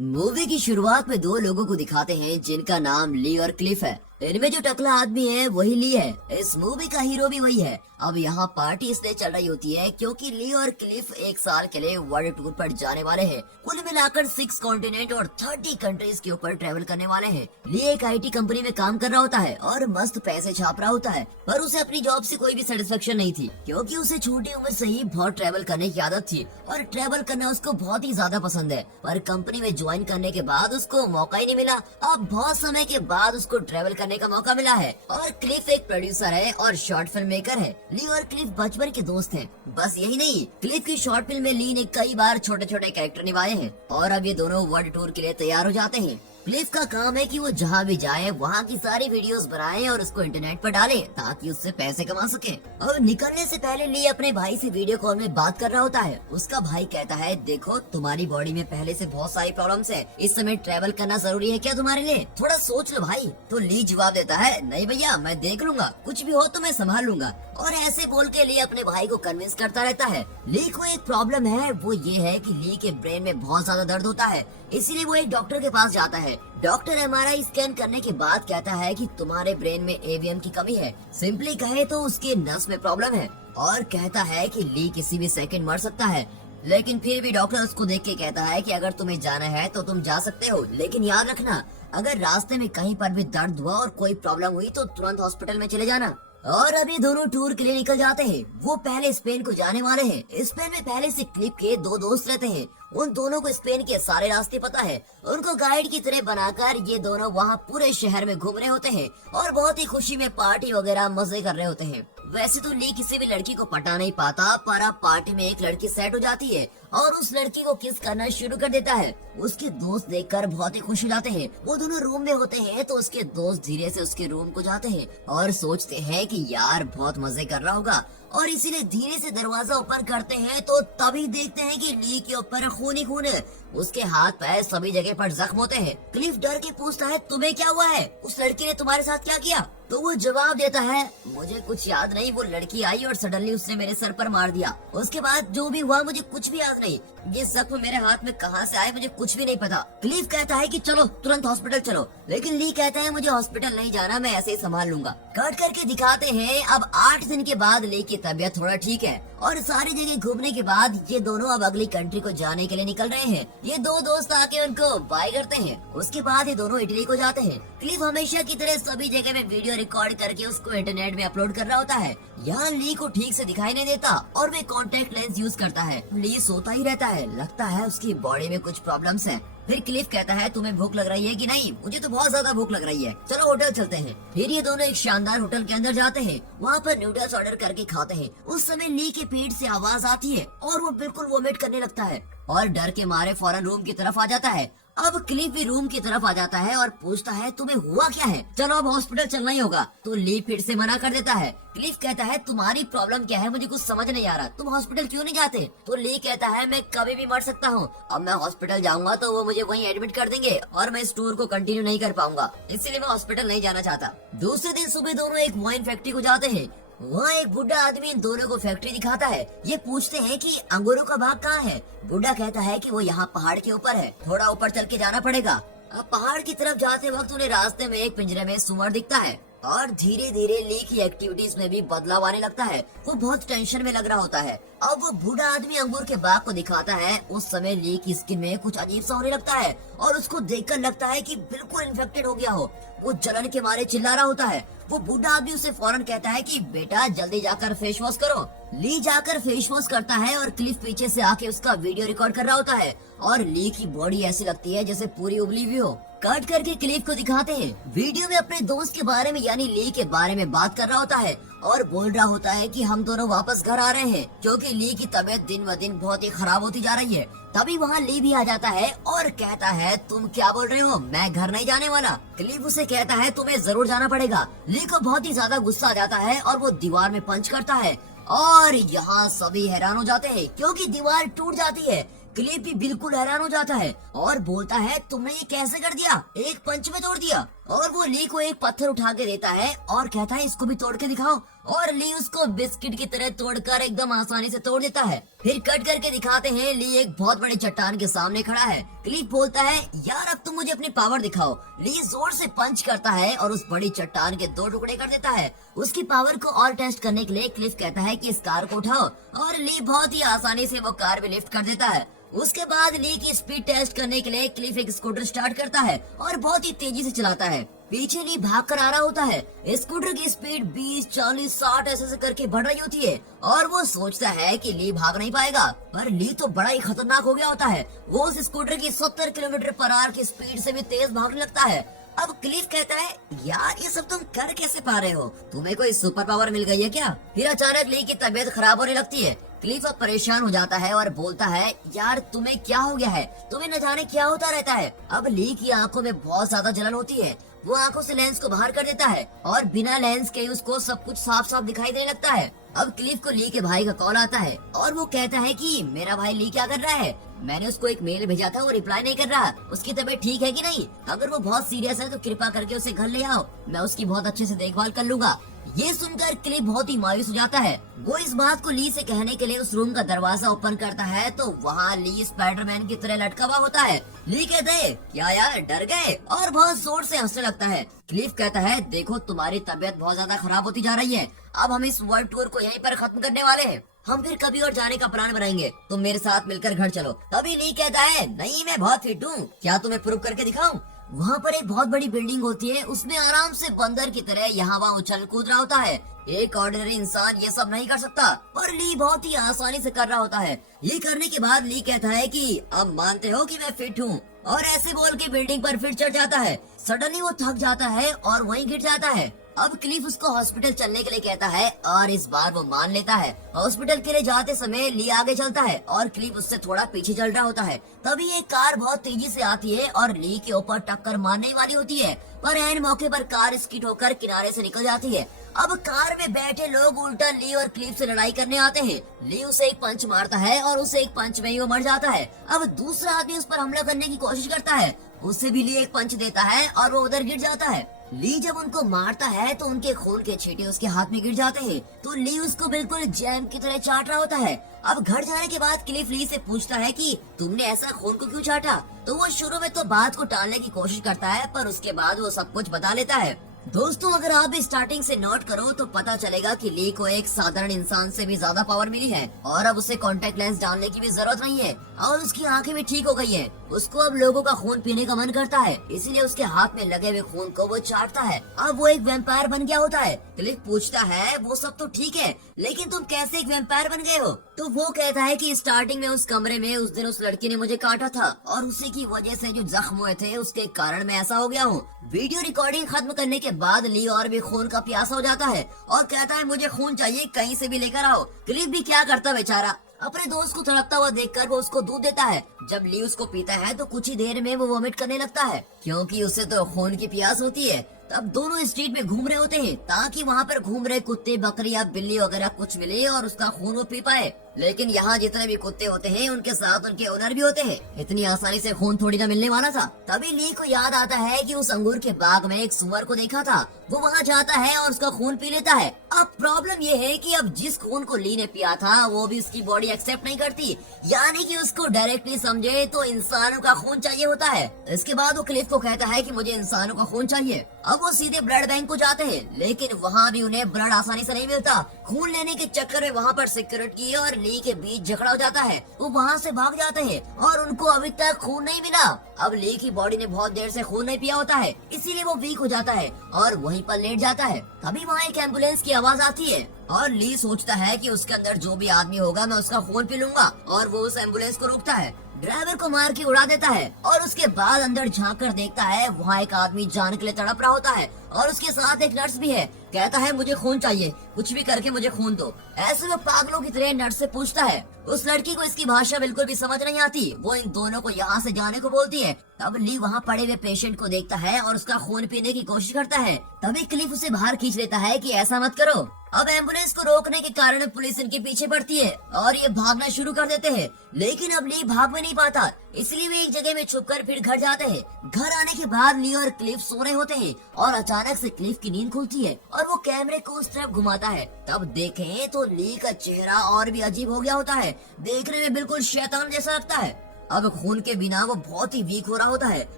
Movie की शुरुआत में दो लोगों को दिखाते हैं जिनका नाम ली और क्लिफ है। इनमें जो टकला आदमी है वही ली है। इस मूवी का हीरो भी वही है। अब यहाँ पार्टी इसलिए चल रही होती है क्योंकि ली और क्लिफ एक साल के लिए वर्ल्ड टूर पर जाने वाले हैं। कुल मिलाकर 6 कॉन्टिनेंट और 30 कंट्रीज के ऊपर ट्रेवल करने वाले हैं। ली एक IT कंपनी में काम कर रहा होता है और मस्त पैसे छाप रहा होता है, पर उसे अपनी जॉब से कोई भी सेटिस्फेक्शन नहीं थी क्योंकि उसे छोटी उम्र से ही बहुत ट्रेवल करने की आदत थी और ट्रेवल करना उसको बहुत ही ज्यादा पसंद है। पर कंपनी में ज्वाइन करने के बाद उसको मौका ही नहीं मिला। अब बहुत समय के बाद उसको ट्रेवल करने का मौका मिला है। और क्लिफ एक प्रोड्यूसर है और शॉर्ट फिल्म मेकर है। ली और क्लिफ बचपन के दोस्त हैं। बस यही नहीं, क्लिफ की शॉर्ट फिल्म में ली ने कई बार छोटे छोटे कैरेक्टर निभाए हैं और अब ये दोनों वर्ल्ड टूर के लिए तैयार हो जाते हैं। क्लिफ का काम है कि वो जहाँ भी जाए वहाँ की सारी वीडियोस बनाए और उसको इंटरनेट पर डाले ताकि उससे पैसे कमा सके। और निकलने से पहले ली अपने भाई से वीडियो कॉल में बात कर रहा होता है। उसका भाई कहता है, देखो तुम्हारी बॉडी में पहले से बहुत सारी प्रॉब्लम्स है, इस समय ट्रैवल करना जरूरी है क्या तुम्हारे लिए? थोड़ा सोच लो भाई। तो ली जवाब देता है, नहीं भैया मैं देख लूंगा, कुछ भी हो तो मैं संभाल लूंगा। और ऐसे बोल के ली अपने भाई को कन्विंस करता रहता है। ली को एक प्रॉब्लम है, वो ये है कि ली के ब्रेन में बहुत ज्यादा दर्द होता है, इसीलिए वो एक डॉक्टर के पास जाता है। डॉक्टर MRI स्कैन करने के बाद कहता है कि तुम्हारे ब्रेन में AVM की कमी है, सिंपली कहे तो उसके नस में प्रॉब्लम है, और कहता है कि ली किसी भी सेकंड मर सकता है। लेकिन फिर भी डॉक्टर उसको देख के कहता है कि अगर तुम्हें जाना है तो तुम जा सकते हो, लेकिन याद रखना अगर रास्ते में कहीं पर भी दर्द हुआ और कोई प्रॉब्लम हुई तो तुरंत हॉस्पिटल में चले जाना। और अभी दोनों टूर के लिए निकल जाते हैं। वो पहले स्पेन को जाने वाले हैं। स्पेन में पहले से क्लिफ के दो दोस्त रहते हैं। उन दोनों को स्पेन के सारे रास्ते पता है। उनको गाइड की तरह बनाकर ये दोनों वहाँ पूरे शहर में घूम रहे होते हैं और बहुत ही खुशी में पार्टी वगैरह मजे कर रहे होते हैं। वैसे तो ली किसी भी लड़की को पटा नहीं पाता, पर अब पार्टी में एक लड़की सेट हो जाती है और उस लड़की को किस करना शुरू कर देता है। उसके दोस्त देखकर बहुत ही खुश हो जाते हैं। वो दोनों रूम में होते हैं तो उसके दोस्त धीरे से उसके रूम को जाते हैं और सोचते हैं कि यार बहुत मजे कर रहा होगा, और इसीलिए धीरे से दरवाजा ओपन करते हैं तो तभी देखते हैं कि ली के ऊपर खून ही खून है। उसके हाथ पैर सभी जगह पर जख्म होते हैं। क्लिफ डर के पूछता है, तुम्हें क्या हुआ है? उस लड़की ने तुम्हारे साथ क्या किया? तो वो जवाब देता है, मुझे कुछ याद नहीं, वो लड़की आई और सडनली उसने मेरे सर पर मार दिया। उसके बाद जो भी हुआ मुझे कुछ भी याद नहीं। ये जख्म मेरे हाथ में कहाँ से आए मुझे कुछ भी नहीं पता। क्लिफ कहता है कि चलो तुरंत हॉस्पिटल चलो, लेकिन ली कहता है मुझे हॉस्पिटल नहीं जाना, मैं ऐसे ही संभाल लूंगा। कट करके दिखाते हैं अब 8 दिन के बाद ली की तबीयत थोड़ा ठीक है और सारी जगह घूमने के बाद ये दोनों अब अगली कंट्री को जाने के लिए निकल रहे हैं। ये दो दोस्त आके उनको बाय करते हैं। उसके बाद ये दोनों इटली को जाते हैं। क्लिफ हमेशा की तरह सभी जगह में वीडियो रिकॉर्ड करके उसको इंटरनेट में अपलोड कर रहा होता है। यहाँ ली को ठीक से दिखाई नहीं देता और वे कॉन्टेक्ट लेंस यूज करता है। ली सोता ही रहता है, लगता है उसकी बॉडी में कुछ प्रॉब्लम्स हैं। फिर क्लिफ कहता है, तुम्हें भूख लग रही है कि नहीं? मुझे तो बहुत ज्यादा भूख लग रही है, चलो होटल चलते हैं। फिर ये दोनों एक शानदार होटल के अंदर जाते हैं। वहाँ पर नूडल्स ऑर्डर करके खाते हैं। उस समय ली के पेट से आवाज आती है और वो बिल्कुल वोमिट करने लगता है और डर के मारे फौरन रूम की तरफ आ जाता है। अब क्लिफ भी रूम की तरफ आ जाता है और पूछता है, तुम्हें हुआ क्या है? चलो अब हॉस्पिटल चलना ही होगा। तो ली फिर से मना कर देता है। क्लिफ कहता है, तुम्हारी प्रॉब्लम क्या है? मुझे कुछ समझ नहीं आ रहा, तुम हॉस्पिटल क्यों नहीं जाते? तो ली कहता है, मैं कभी भी मर सकता हूँ, अब मैं हॉस्पिटल जाऊंगा तो वो मुझे वहीं एडमिट कर देंगे और मैं इस टूर को कंटिन्यू नहीं कर पाऊंगा, इसलिए मैं हॉस्पिटल नहीं जाना चाहता। दूसरे दिन सुबह दोनों एक वाइन फैक्ट्री को जाते हैं। वहाँ एक बुढ़ा आदमी इन दोनों को फैक्ट्री दिखाता है। ये पूछते हैं कि अंगूरों का बाग कहाँ है? बुढ़ा कहता है कि वो यहाँ पहाड़ के ऊपर है, थोड़ा ऊपर चल के जाना पड़ेगा। अब पहाड़ की तरफ जाते वक्त उन्हें रास्ते में एक पिंजरे में सुअर दिखता है और धीरे धीरे ली की एक्टिविटीज में भी बदलाव आने लगता है। वो बहुत टेंशन में लग रहा होता है। अब वो बूढ़ा आदमी अंगूर के बाग को दिखाता है। उस समय ली की स्किन में कुछ अजीब सा होने लगता है और उसको देखकर लगता है कि बिल्कुल इन्फेक्टेड हो गया हो। वो जलन के मारे चिल्ला रहा होता है। वो बूढ़ा आदमी उसे फौरन कहता है कि बेटा जल्दी जाकर फेस वॉश करो। ली जाकर फेस वॉश करता है और क्लिफ पीछे से आके उसका वीडियो रिकॉर्ड कर रहा होता है और ली की बॉडी ऐसी लगती है जैसे पूरी उबली हुई हो। कट करके क्लिफ को दिखाते हैं। वीडियो में अपने दोस्त के बारे में यानी ली के बारे में बात कर रहा होता है और बोल रहा होता है कि हम दोनों वापस घर आ रहे हैं क्योंकि ली की तबीयत दिन ब दिन बहुत ही खराब होती जा रही है। तभी वहाँ ली भी आ जाता है और कहता है, तुम क्या बोल रहे हो, मैं घर नहीं जाने वाला। क्लिफ उसे कहता है, तुम्हें जरूर जाना पड़ेगा। ली को बहुत ही ज्यादा गुस्सा आ जाता है और वो दीवार में पंच करता है और यहाँ सभी हैरान हो जाते हैं क्योंकि दीवार टूट जाती है। क्लिफ भी बिल्कुल हैरान हो जाता है और बोलता है, तुमने ये कैसे कर दिया? एक पंच में तोड़ दिया। और वो ली को एक पत्थर उठा के देता है और कहता है इसको भी तोड़ के दिखाओ। और ली उसको बिस्किट की तरह तोड़कर एकदम आसानी से तोड़ देता है। फिर कट करके दिखाते हैं ली एक बहुत बड़ी चट्टान के सामने खड़ा है। क्लिफ बोलता है यार अब तुम मुझे अपनी पावर दिखाओ। ली जोर से पंच करता है और उस बड़ी चट्टान के 2 टुकड़े कर देता है। उसकी पावर को और टेस्ट करने के लिए क्लिफ कहता है कि इस कार को उठाओ और ली बहुत ही आसानी से वो कार भी लिफ्ट कर देता है। उसके बाद ली की स्पीड टेस्ट करने के लिए क्लिफ एक स्कूटर स्टार्ट करता है और बहुत ही तेजी से चलाता है। पीछे ली भाग कर आ रहा होता है। स्कूटर की स्पीड 20, 40, 60 ऐसे करके बढ़ रही होती है और वो सोचता है कि ली भाग नहीं पाएगा, पर ली तो बड़ा ही खतरनाक हो गया होता है। वो उस स्कूटर की 70 किलोमीटर पर आवर की स्पीड से भी तेज भागने लगता है। अब क्लिफ कहता है यार ये सब तुम कर कैसे पा रहे हो, तुम्हें कोई सुपर पावर मिल गई है क्या? फिर अचानक ली की तबीयत खराब होने लगती है। क्लिफ अब परेशान हो जाता है और बोलता है यार तुम्हें क्या हो गया है, तुम्हें न जाने क्या होता रहता है। अब ली की आंखों में बहुत ज्यादा जलन होती है। वो आंखों से लेंस को बाहर कर देता है और बिना लेंस के उसको सब कुछ साफ साफ दिखाई देने लगता है। अब क्लिफ को ली के भाई का कॉल आता है और वो कहता है कि मेरा भाई ली क्या कर रहा है, मैंने उसको एक मेल भेजा था, वो रिप्लाई नहीं कर रहा, उसकी तबीयत ठीक है कि नहीं? अगर वो बहुत सीरियस है तो कृपा करके उसे घर ले आओ, मैं उसकी बहुत अच्छे से देखभाल कर लूंगा। ये सुनकर क्लिफ बहुत ही मायूस हो जाता है। वो इस बात को ली से कहने के लिए उस रूम का दरवाजा ओपन करता है तो वहाँ ली स्पाइडरमैन की तरह लटका हुआ होता है। ली कहते हैं क्या यार डर गए, और बहुत जोर से हंसने लगता है। क्लिफ कहता है देखो तुम्हारी तबीयत बहुत ज्यादा खराब होती जा रही है, अब हम इस वर्ल्ड टूर को यहीं पर खत्म करने वाले हैं, हम फिर कभी और जाने का प्लान बनाएंगे, तुम मेरे साथ मिलकर घर चलो। तभी ली कहता है नहीं मैं बहुत फिट हूँ, क्या तुम्हें प्रूव करके दिखाऊं? वहाँ पर एक बहुत बड़ी बिल्डिंग होती है, उसमें आराम से बंदर की तरह यहाँ वहाँ उछल कूद रहा होता है। एक ऑर्डिनरी इंसान ये सब नहीं कर सकता, पर ली बहुत ही आसानी से कर रहा होता है। ये करने के बाद ली कहता है कि अब मानते हो कि मैं फिट हूँ, और ऐसे बोल के बिल्डिंग पर फिर चढ़ जाता है। सडनली वो थक जाता है और वहीं गिर जाता है। अब क्लिफ उसको हॉस्पिटल चलने के लिए कहता है और इस बार वो मान लेता है। हॉस्पिटल के लिए जाते समय ली आगे चलता है और क्लिफ उससे थोड़ा पीछे चल रहा होता है। तभी एक कार बहुत तेजी से आती है और ली के ऊपर टक्कर मारने वाली होती है, पर ऐन मौके पर कार स्किड होकर किनारे से निकल जाती है। अब कार में बैठे लोग उल्टा ली और क्लिफ से लड़ाई करने आते हैं। ली उसे एक पंच मारता है और उसे एक पंच में ही वो मर जाता है। अब दूसरा आदमी उस पर हमला करने की कोशिश करता है, उसे भी ली एक पंच देता है और वो उधर गिर जाता है। ली जब उनको मारता है तो उनके खून के छींटे उसके हाथ में गिर जाते हैं, तो ली उसको बिल्कुल जैम की तरह चाट रहा होता है। अब घर जाने के बाद क्लिफ ली से पूछता है कि तुमने ऐसा खून को क्यों चाटा? तो वो शुरू में तो बात को टालने की कोशिश करता है, पर उसके बाद वो सब कुछ बता लेता है। दोस्तों अगर आप भी स्टार्टिंग से नोट करो तो पता चलेगा कि ली को एक साधारण इंसान से भी ज्यादा पावर मिली है और अब उसे कॉन्टेक्ट लेंस डालने की भी जरूरत नहीं है और उसकी आंखें भी ठीक हो गई हैं। उसको अब लोगों का खून पीने का मन करता है, इसीलिए उसके हाथ में लगे हुए खून को वो चाटता है। अब वो एक वैम्पायर बन गया होता है। क्लिफ पूछता है वो सब तो ठीक है, लेकिन तुम कैसे एक वैम्पायर बन गए हो? तो वो कहता है कि स्टार्टिंग में उस कमरे में उस दिन उस लड़की ने मुझे काटा था और उसी की वजह से जो जख्म हुए थे उसके कारण मैं ऐसा हो गया हूँ। वीडियो रिकॉर्डिंग खत्म करने के बाद ली और भी खून का प्यासा हो जाता है और कहता है मुझे खून चाहिए, कहीं से भी लेकर आओ। क्लिफ भी क्या करता बेचारा, अपने दोस्त को तड़पता हुआ देखकर वो उसको दूध देता है। जब ली उसको पीता है तो कुछ ही देर में वो वोमिट करने लगता है, क्योंकि उसे तो खून की प्यास होती है। तब दोनों स्ट्रीट में घूम रहे होते हैं ताकि वहाँ पर घूम रहे कुत्ते, बकरी या बिल्ली वगैरह कुछ मिले और उसका खून वो पी पाए। लेकिन यहाँ जितने भी कुत्ते होते हैं उनके साथ उनके ओनर भी होते हैं, इतनी आसानी से खून थोड़ी ना मिलने वाला था। तभी ली को याद आता है कि उस अंगूर के बाग में एक सुअर को देखा था। वो वहाँ जाता है और उसका खून पी लेता है। अब प्रॉब्लम ये है कि अब जिस खून को ली ने पिया था वो भी उसकी बॉडी एक्सेप्ट नहीं करती, यानी कि उसको डायरेक्टली समझे तो इंसानों का खून चाहिए होता है। इसके बाद वो क्लिफ को कहता है कि मुझे इंसानों का खून चाहिए। अब वो सीधे ब्लड बैंक को जाते हैं, लेकिन वहाँ भी उन्हें ब्लड आसानी से नहीं मिलता। खून लेने के चक्कर में वहाँ पर सिक्योरिटी और ली के बीच झगड़ा हो जाता है। वो वहाँ से भाग जाते हैं और उनको अभी तक खून नहीं मिला। अब ली की बॉडी ने बहुत देर से खून नहीं पिया होता है, इसीलिए वो वीक हो जाता है और वहीं पर लेट जाता है। तभी वहाँ एक एम्बुलेंस की आवाज आती है और ली सोचता है कि उसके अंदर जो भी आदमी होगा मैं उसका खून पी लूंगा, और वो उस एम्बुलेंस को रोकता है, ड्राइवर को मार के उड़ा देता है और उसके बाद अंदर झांक कर देखता है वहाँ एक आदमी जान के लिए तड़प रहा होता है और उसके साथ एक नर्स भी है। कहता है मुझे खून चाहिए, कुछ भी करके मुझे खून दो। ऐसे वो पागलों की तरह नर्स से पूछता है। उस लड़की को इसकी भाषा बिल्कुल भी समझ नहीं आती, वो इन दोनों को यहाँ से जाने को बोलती है। तब ली वहाँ पड़े हुए पेशेंट को देखता है और उसका खून पीने की कोशिश करता है। तभी क्लिफ उसे बाहर खींच लेता है कि ऐसा मत करो। अब एम्बुलेंस को रोकने के कारण पुलिस इनके पीछे पड़ती है और ये भागना शुरू कर देते हैं, लेकिन अब ली भाग में नहीं पाता, इसलिए वे एक जगह में छुपकर फिर घर जाते हैं। घर आने के बाद ली और क्लिफ सो रहे होते हैं और अचानक से क्लिफ की नींद खुलती है और वो कैमरे को उस तरफ घुमाता है। तब देखें तो ली का चेहरा और भी अजीब हो गया होता है, देखने में बिल्कुल शैतान जैसा लगता है। अब खून के बिना वो बहुत ही वीक हो रहा होता है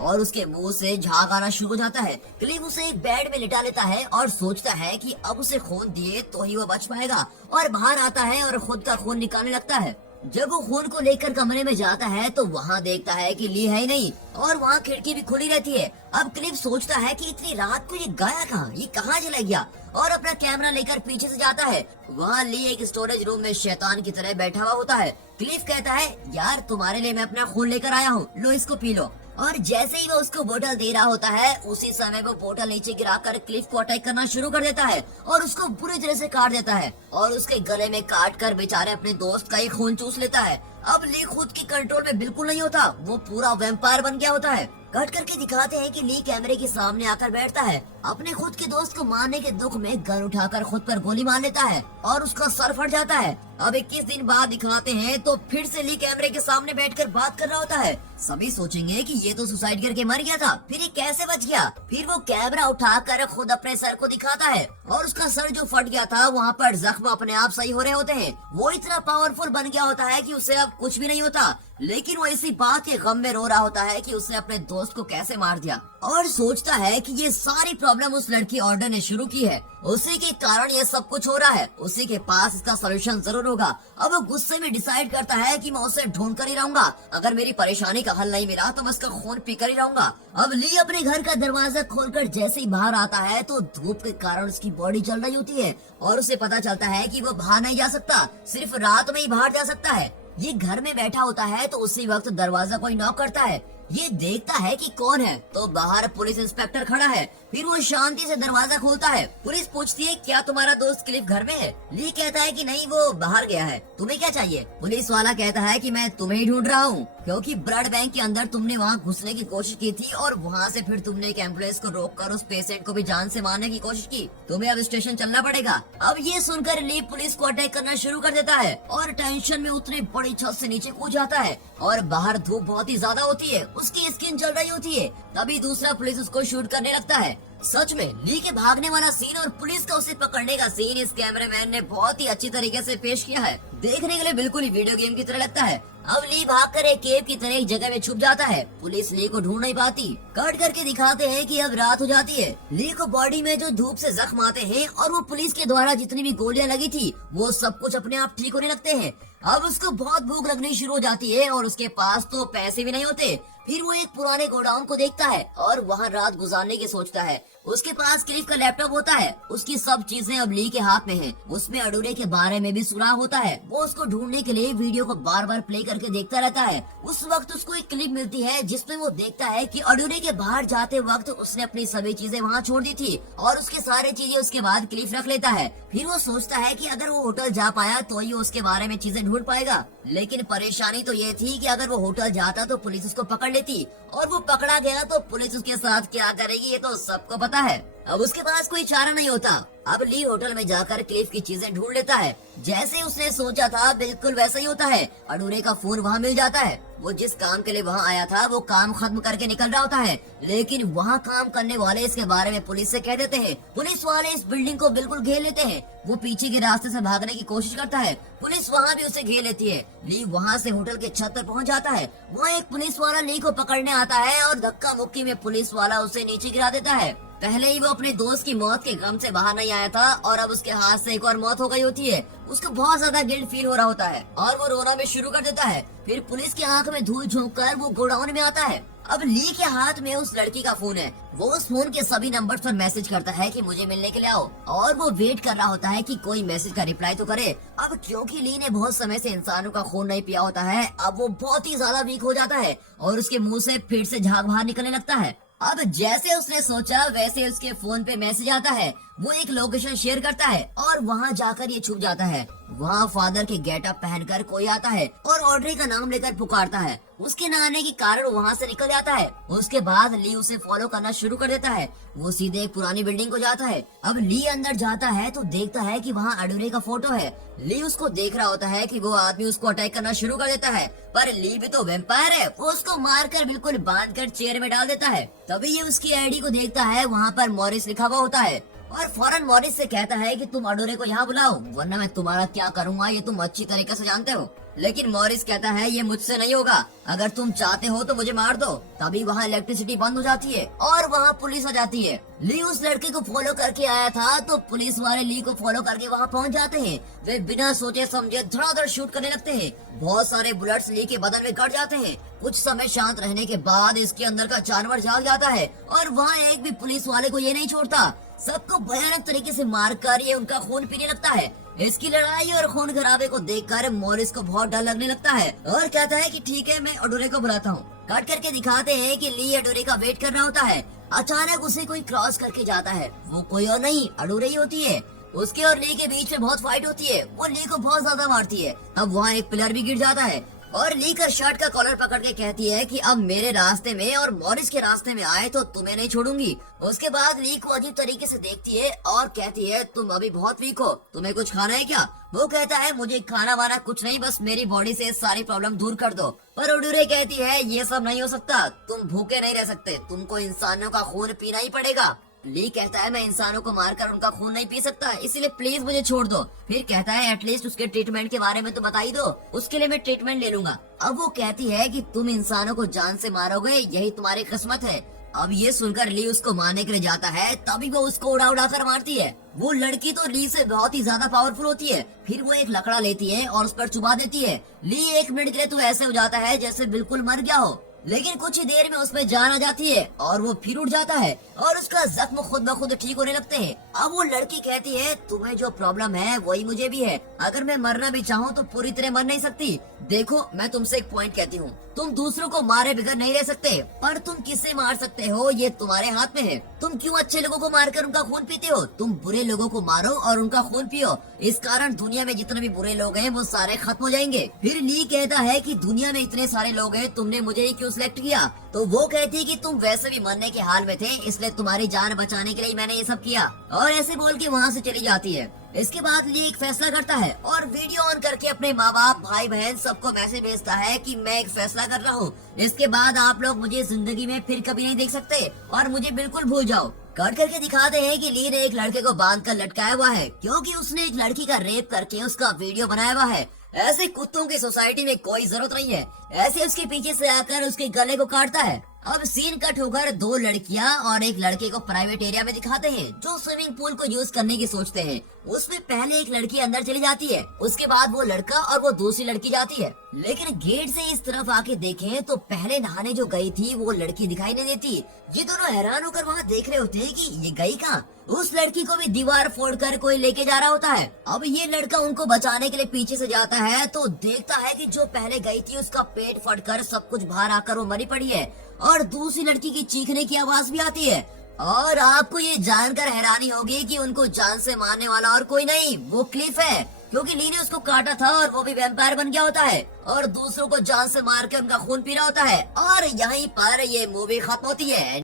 और उसके मुंह से झाग आना शुरू हो जाता है। क्लिफ उसे एक बेड में लिटा लेता है और सोचता है कि अब उसे खून दिए तो ही वो बच पाएगा, और बाहर आता है और खुद का खून निकालने लगता है। जब वो खून को लेकर कमरे में जाता है तो वहाँ देखता है कि ली है ही नहीं और वहाँ खिड़की भी खुली रहती है। अब क्लिफ सोचता है कि इतनी रात को ये गया कहाँ, ये कहाँ चला गया, और अपना कैमरा लेकर पीछे से जाता है। वहाँ ली एक स्टोरेज रूम में शैतान की तरह बैठा हुआ होता है। क्लिफ कहता है, यार तुम्हारे लिए मैं अपना खून लेकर आया हूँ, लो इसको पी लो। और जैसे ही वो उसको बोतल दे रहा होता है उसी समय वो बोतल नीचे गिराकर क्लिफ को अटैक करना शुरू कर देता है और उसको बुरी तरह से काट देता है और उसके गले में काट कर बेचारे अपने दोस्त का ही खून चूस लेता है। अब ली खुद की कंट्रोल में बिल्कुल नहीं होता, वो पूरा वैम्पायर बन गया होता है। कट करके दिखाते हैं कि ली कैमरे के सामने आकर बैठता है, अपने खुद के दोस्त को मारने के दुख में गन उठाकर खुद पर गोली मार लेता है और उसका सर फट जाता है। अब 21 दिन बाद दिखाते हैं तो फिर से ली कैमरे के सामने बैठकर बात कर रहा होता है। सभी सोचेंगे कि ये तो सुसाइड करके मर गया था, फिर ये कैसे बच गया। फिर वो कैमरा उठाकर खुद अपने सर को दिखाता है और उसका सर जो फट गया था वहाँ पर जख्म अपने आप सही हो रहे होते हैं। वो इतना पावरफुल बन गया होता है कि उसे अब कुछ भी नहीं होता, लेकिन वो इसी बात के गम में रो रहा होता है कि उसने अपने दोस्त को कैसे मार दिया और सोचता है कि ये सारी प्रॉब्लम उस लड़की ऑर्डर ने शुरू की है, उसी के कारण ये सब कुछ हो रहा है, उसी के पास इसका सलूशन जरूर होगा। अब वो गुस्से में डिसाइड करता है कि मैं उसे ढूंढ कर ही रहूंगा, अगर मेरी परेशानी का हल नहीं मिला तो मैं उसका खून पी कर ही रहूंगा। अब ली अपने घर का दरवाजा खोलकर जैसे ही बाहर आता है तो धूप के कारण उसकी बॉडी जल रही होती है और उसे पता चलता है कि वो बाहर नहीं जा सकता, सिर्फ रात में ही बाहर जा सकता है। ये घर में बैठा होता है तो उसी वक्त दरवाजा कोई नॉक करता है। ये देखता है कि कौन है तो बाहर पुलिस इंस्पेक्टर खड़ा है। फिर वो शांति से दरवाजा खोलता है। पुलिस पूछती है, क्या तुम्हारा दोस्त क्लिफ घर में है? ली कहता है कि नहीं, वो बाहर गया है, तुम्हें क्या चाहिए? पुलिस वाला कहता है कि मैं तुम्हें ही ढूंढ रहा हूँ, क्योंकि ब्लड बैंक के अंदर तुमने वहाँ घुसने की कोशिश की थी और वहाँ से फिर तुमने एक एम्बुलेंस को रोककर उस पेशेंट को भी जान से मारने की कोशिश की, तुम्हें अब स्टेशन चलना पड़ेगा। अब ये सुनकर ली पुलिस को अटैक करना शुरू कर देता है और टेंशन में उतनी बड़ी छत से नीचे कूद जाता है और बाहर धूप बहुत ही ज्यादा होती है, उसकी स्किन जल रही होती है। तभी दूसरा पुलिस उसको शूट करने लगता है। सच में ली के भागने वाला सीन और पुलिस का उसे पकड़ने का सीन इस कैमरामैन ने बहुत ही अच्छी तरीके से पेश किया है, देखने के लिए बिल्कुल ही वीडियो गेम की तरह लगता है। अब ली भागकर एक केव की तरह एक जगह में छुप जाता है। पुलिस ली को ढूंढ नहीं पाती। कट करके दिखाते हैं कि अब रात हो जाती है। ली को बॉडी में जो धूप से जख्म आते हैं और वो पुलिस के द्वारा जितनी भी गोलियां लगी थी वो सब कुछ अपने आप ठीक होने लगते हैं। अब उसको बहुत भूख लगनी शुरू हो जाती है और उसके पास तो पैसे भी नहीं होते। फिर वो एक पुराने गोडाउन को देखता है और वहाँ रात गुजारने की सोचता है। उसके पास क्लिफ का लैपटॉप होता है, उसकी सब चीजें अब ली के हाथ में हैं। उसमें अडूरे के बारे में भी सुराग होता है। वो उसको ढूंढने के लिए वीडियो को बार बार प्ले करके देखता रहता है। उस वक्त उसको एक क्लिप मिलती है जिसमें वो देखता है कि अडूरे के बाहर जाते वक्त उसने अपनी सभी चीजें वहाँ छोड़ दी थी और उसके सारे चीजें उसके बाद क्लिफ रख लेता है। फिर वो सोचता है कि अगर वो होटल जा पाया तो ही उसके बारे में चीजें ढूंढ पाएगा, लेकिन परेशानी तो ये थी कि अगर वो होटल जाता तो पुलिस उसको पकड़ लेती और वो पकड़ा गया तो पुलिस उसके साथ क्या करेगी ये तो सबको पता है। अब उसके पास कोई चारा नहीं होता। अब ली होटल में जाकर क्लिफ की चीजें ढूंढ लेता है। जैसे उसने सोचा था बिल्कुल वैसा ही होता है। अडूरे का फोन वहाँ मिल जाता है। वो जिस काम के लिए वहाँ आया था वो काम खत्म करके निकल रहा होता है, लेकिन वहाँ काम करने वाले इसके बारे में पुलिस से कह देते हैं। पुलिस वाले इस बिल्डिंग को बिल्कुल घेर लेते हैं। वो पीछे के रास्ते से भागने की कोशिश करता है, पुलिस वहाँ भी उसे घेर लेती है। ली वहाँ से होटल के छत पर पहुँच जाता है। वहाँ एक पुलिस वाला ली को पकड़ने आता है और धक्का मुक्की में पुलिस वाला उसे नीचे गिरा देता है। पहले ही वो अपने दोस्त की मौत के गम से बाहर नहीं आया था और अब उसके हाथ से एक और मौत हो गई होती है। उसको बहुत ज्यादा गिल्ट फील हो रहा होता है और वो रोना भी शुरू कर देता है। फिर पुलिस की आंख में धूल झोंक कर वो गोडाउन में आता है। अब ली के हाथ में उस लड़की का फोन है। वो उस फोन के सभी नंबर्स पर मैसेज करता है कि मुझे मिलने के लिए आओ और वो वेट कर रहा होता है कि कोई मैसेज का रिप्लाई तो करे। अब क्योंकि ली ने बहुत समय से इंसानों का खून नहीं पिया होता है, अब वो बहुत ही ज्यादा वीक हो जाता है और उसके मुंह से फिर से झाग बाहर निकलने लगता है। अब जैसे उसने सोचा वैसे उसके फोन पे मैसेज आता है वो एक लोकेशन शेयर करता है और वहाँ जाकर ये छुप जाता है। वहाँ फादर के गेटअप पहनकर कोई आता है और ऑड्रे का नाम लेकर पुकारता है। उसके न आने के कारण वहाँ से निकल जाता है। उसके बाद ली उसे फॉलो करना शुरू कर देता है। वो सीधे एक पुरानी बिल्डिंग को जाता है। अब ली अंदर जाता है तो देखता है कि वहाँ अडोरे का फोटो है। ली उसको देख रहा होता है कि वो आदमी उसको अटैक करना शुरू कर देता है, पर ली भी तो वैम्पायर है। वो उसको मारकर बिल्कुल बांधकर चेयर में डाल देता है। तभी ये उसकी आईडी को देखता है, वहाँ पर मॉरिस लिखा हुआ होता है और फौरन मॉरिस से कहता है कि तुम अडोरे को यहाँ बुलाओ, वरना मैं तुम्हारा क्या करूँगा ये तुम अच्छी तरीके से जानते हो। लेकिन मॉरिस कहता है ये मुझसे नहीं होगा, अगर तुम चाहते हो तो मुझे मार दो। तभी वहाँ इलेक्ट्रिसिटी बंद हो जाती है और वहाँ पुलिस आ जाती है। ली उस लड़के को फॉलो करके आया था तो पुलिस वाले ली को फॉलो करके वहाँ पहुँच जाते हैं। वे बिना सोचे समझे धड़ाधड़ शूट करने लगते हैं। बहुत सारे बुलेट्स ली के बदन में कट जाते हैं। कुछ समय शांत रहने के बाद इसके अंदर का जानवर जाग जाता है और वहाँ एक भी पुलिस वाले को ये नहीं छोड़ता। सबको भयानक तरीके से मारकर ये उनका खून पीने लगता है। इसकी लड़ाई और खून खराबे को देखकर मॉरिस को बहुत डर लगने लगता है और कहता है कि ठीक है, मैं अडोरे को बुलाता हूँ। कट करके दिखाते हैं कि ली अडोरे का वेट कर रहा होता है। अचानक उसे कोई क्रॉस करके जाता है। वो कोई और नहीं, अडोरे ही होती है। उसके और ली के बीच में बहुत फाइट होती है। वो ली को बहुत ज्यादा मारती है। अब वहाँ एक पिलर भी गिर जाता है और ली का शर्ट का कॉलर पकड़ के कहती है कि अब मेरे रास्ते में और मॉरिस के रास्ते में आए तो तुम्हें नहीं छोड़ूंगी। उसके बाद ली को अजीब तरीके से देखती है और कहती है तुम अभी बहुत वीक हो, तुम्हें कुछ खाना है क्या? वो कहता है मुझे खाना वाना कुछ नहीं, बस मेरी बॉडी से सारी प्रॉब्लम दूर कर दो। पर अडोरे कहती है ये सब नहीं हो सकता, तुम भूखे नहीं रह सकते, तुमको इंसानों का खून पीना ही पड़ेगा। ली कहता है मैं इंसानों को मारकर उनका खून नहीं पी सकता, इसीलिए प्लीज मुझे छोड़ दो। फिर कहता है एटलीस्ट उसके ट्रीटमेंट के बारे में तो बता ही दो, उसके लिए मैं ट्रीटमेंट ले लूंगा। अब वो कहती है कि तुम इंसानों को जान से मारोगे, यही तुम्हारी किस्मत है। अब ये सुनकर ली उसको मारने के लिए जाता है, तभी वो उसको उड़ा उड़ा कर मारती है। वो लड़की तो ली से बहुत ही ज्यादा पावरफुल होती है। फिर वो एक लकड़ा लेती है और उस पर चुबा देती है। ली 1 मिनट के लिए तो ऐसे हो जाता है जैसे बिल्कुल मर गया हो, लेकिन कुछ ही देर में उसमें जान आ जाती है और वो फिर उठ जाता है और उसका जख्म खुद ब खुद ठीक होने लगते हैं। अब वो लड़की कहती है तुम्हें जो प्रॉब्लम है वही मुझे भी है, अगर मैं मरना भी चाहूँ तो पूरी तरह मर नहीं सकती। देखो मैं तुमसे एक पॉइंट कहती हूँ, तुम दूसरों को मारे बगैर नहीं रह सकते, पर तुम किसे मार सकते हो ये तुम्हारे हाथ में है। तुम क्यों अच्छे लोगों को मारकर उनका खून पीते हो? तुम बुरे लोगों को मारो और उनका खून पियो, इस कारण दुनिया में जितने भी बुरे लोग हैं वो सारे खत्म हो जाएंगे। फिर ली कहता है कि दुनिया में इतने सारे लोग हैं, तुमने मुझे ही क्यों सिलेक्ट किया? तो वो कहती है कि तुम वैसे भी मरने के हाल में थे, इसलिए तुम्हारी जान बचाने के लिए मैंने ये सब किया, और ऐसे बोल के वहाँ से चली जाती है। इसके बाद ली एक फैसला करता है और वीडियो ऑन करके अपने माँ बाप भाई बहन सबको मैसेज भेजता है कि मैं एक फैसला कर रहा हूँ, इसके बाद आप लोग मुझे जिंदगी में फिर कभी नहीं देख सकते और मुझे बिल्कुल भूल जाओ। कट करके दिखाते हैं कि ली ने एक लड़के को बांध कर लटकाया हुआ है क्योंकि उसने एक लड़की का रेप करके उसका वीडियो बनाया हुआ है। ऐसे कुत्तों की सोसाइटी में कोई जरूरत नहीं है। ऐसे उसके पीछे से आकर उसके गले को काटता है। अब सीन कट होकर 2 लड़कियां और एक लड़के को प्राइवेट एरिया में दिखाते हैं जो स्विमिंग पूल को यूज करने की सोचते हैं। उसमें पहले एक लड़की अंदर चली जाती है, उसके बाद वो लड़का और वो दूसरी लड़की जाती है, लेकिन गेट से इस तरफ आके देखें तो पहले नहाने जो गई थी वो लड़की दिखाई नहीं देती। ये दोनों हैरान होकर वहाँ देख रहे होते हैं कि ये गई कहाँ। उस लड़की को भी दीवार फोड़कर कोई लेके जा रहा होता है। अब ये लड़का उनको बचाने के लिए पीछे से जाता है तो देखता है कि जो पहले गई थी उसका पेट फटकर सब कुछ बाहर आकर वो मरी पड़ी है और दूसरी लड़की की चीखने की आवाज भी आती है। और आपको ये जानकर हैरानी होगी कि उनको जान से मारने वाला और कोई नहीं, वो क्लिफ है, क्योंकि ली ने उसको काटा था और वो भी वैम्पायर बन गया होता है और दूसरों को जान से मार के उनका खून पी रहा होता है। और यहीं पर ये मूवी खत्म होती है।